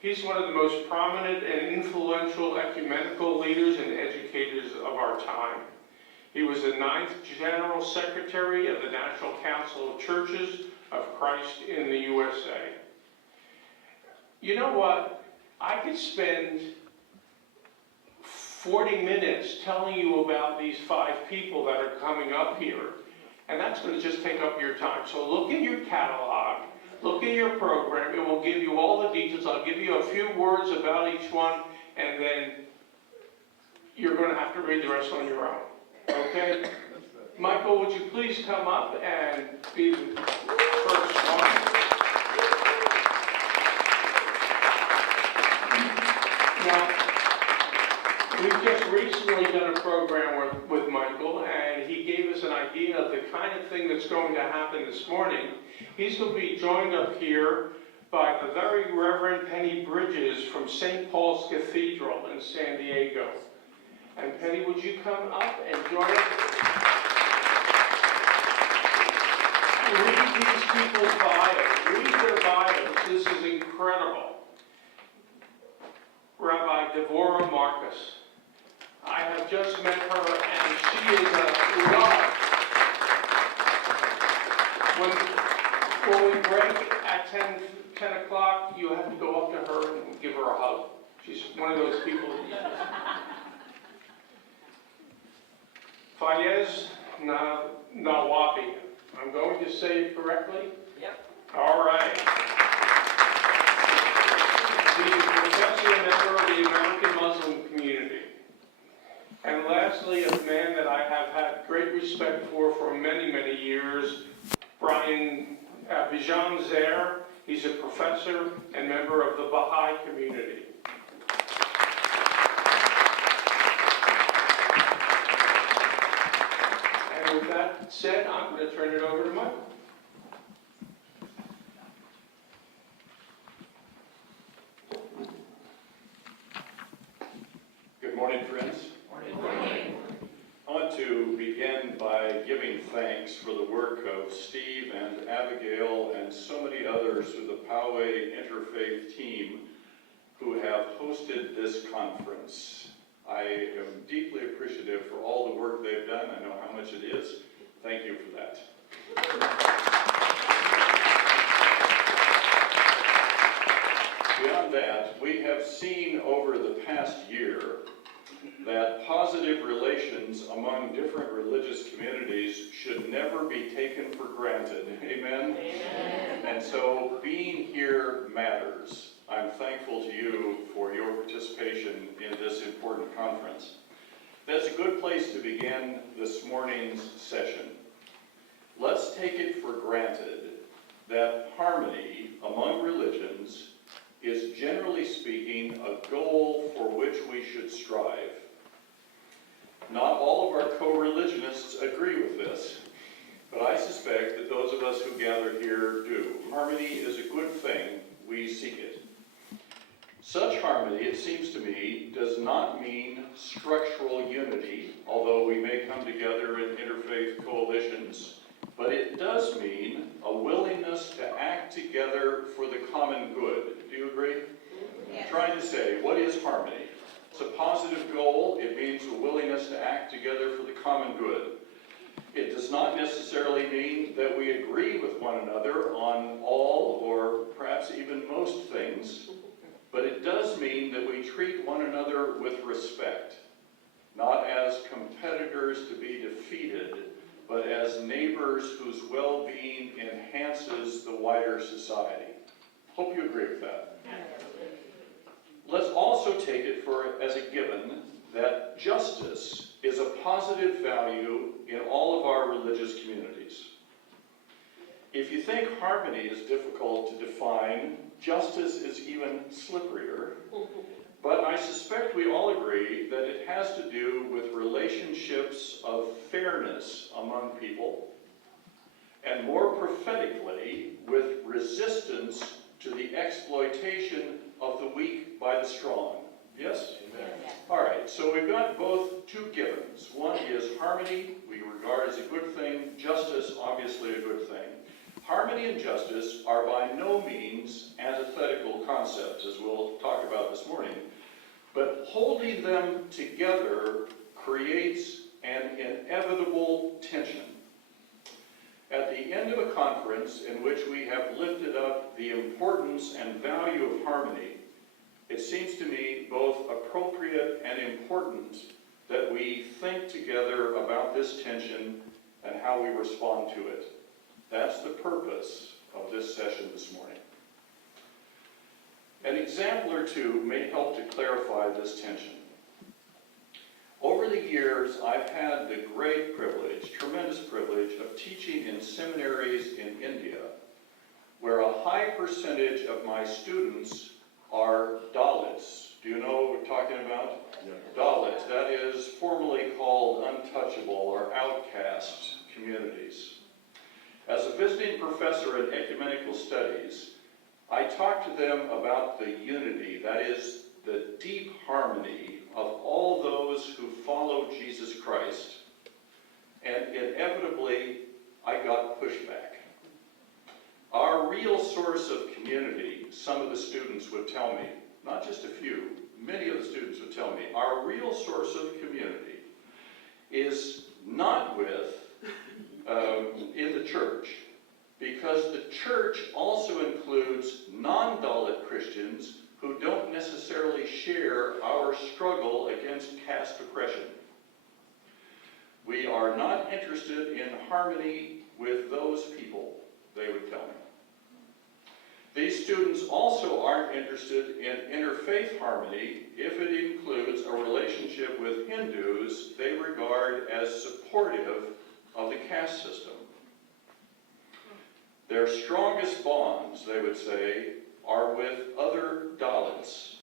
He's one of the most prominent and influential ecumenical leaders and educators of our time. He was the 9th General Secretary of the National Council of Churches of Christ in the USA. You know what? I could spend 40 minutes telling you about these 5 people that are coming up here, and that's going to just take up your time. So look in your catalog, look in your program. It will give you all the details. I'll give you a few words about each one, and then you're going to have to read the rest on your own. Okay? Michael, would you please come up and be the first one? Now, we've just recently done a program with Michael, and he gave us an idea of the kind of thing that's going to happen this morning. He's going to be joined up here by the very Reverend Penny Bridges from St. Paul's Cathedral in San Diego. And Penny, would you come up and join us? Read these people's bios. Read their bios. This is incredible. Rabbi Devorah Marcus. I have just met her, and she is a love. When we break at 10 o'clock, you have to go up to her and give her a hug. She's one of those people that you just... Fayez Nawabi. I'm going to say it correctly? Yep. All right. He's a professor and member of the American Muslim community. And lastly, a man that I have had great respect for many, many years, Brian Bijan Zer. He's a professor and member of the Baha'i community. And with that said, I'm going to turn it over to Michael. Good morning, friends. Good morning. I want to begin by giving thanks for the work of Steve and Abigail and so many others with the Poway Interfaith team who have hosted this conference. I am deeply appreciative for all the work they've done. I know how much it is. Thank you for that. Beyond that, we have seen over the past year that positive relations among different religious communities should never be taken for granted. Amen? Amen. And so being here matters. I'm thankful to you for your participation in this important conference. That's a good place to begin this morning's session. Let's take it for granted that harmony among religions is, generally speaking, a goal for which we should strive. Not all of our co-religionists agree with this, but I suspect that those of us who gather here do. Harmony is a good thing. We seek it. Such harmony, it seems to me, does not mean structural unity, although we may come together in interfaith coalitions, but it does mean a willingness to act together for the common good. Do you agree? Yes. I'm trying to say, what is harmony? It's a positive goal. It means a willingness to act together for the common good. It does not necessarily mean that we agree with one another on all or perhaps even most things, but it does mean that we treat one another with respect, not as competitors to be defeated, but as neighbors whose well-being enhances the wider society. Hope you agree with that. Let's also take it as a given that justice is a positive value in all of our religious communities. If you think harmony is difficult to define, justice is even slipperier. But I suspect we all agree that it has to do with relationships of fairness among people, and more prophetically, with resistance to the exploitation of the weak by the strong. Yes? Amen. All right, so we've got both two givens. One is harmony, we regard as a good thing. Justice, obviously a good thing. Harmony and justice are by no means antithetical concepts, as we'll talk about this morning, but holding them together creates an inevitable tension. At the end of a conference in which we have lifted up the importance and value of harmony, it seems to me both appropriate and important that we think together about this tension and how we respond to it. That's the purpose of this session this morning. An example or two may help to clarify this tension. Over the years, I've had the great privilege, tremendous privilege, of teaching in seminaries in India, where a high percentage of my students are Dalits. Do you know what we're talking about? Yeah. Dalits, that is formerly called untouchable or outcast communities. As a visiting professor in ecumenical studies, I talk to them about the unity, that is, the deep harmony of all those who follow Jesus Christ. And inevitably, I got pushback. Our real source of community, some of the students would tell me, not just a few, many of the students would tell me, our real source of community is not in the church, because the church also includes non-Dalit Christians who don't necessarily share our struggle against caste oppression. We are not interested in harmony with those people, they would tell me. These students also aren't interested in interfaith harmony if it includes a relationship with Hindus they regard as supportive of the caste system. Their strongest bonds, they would say, are with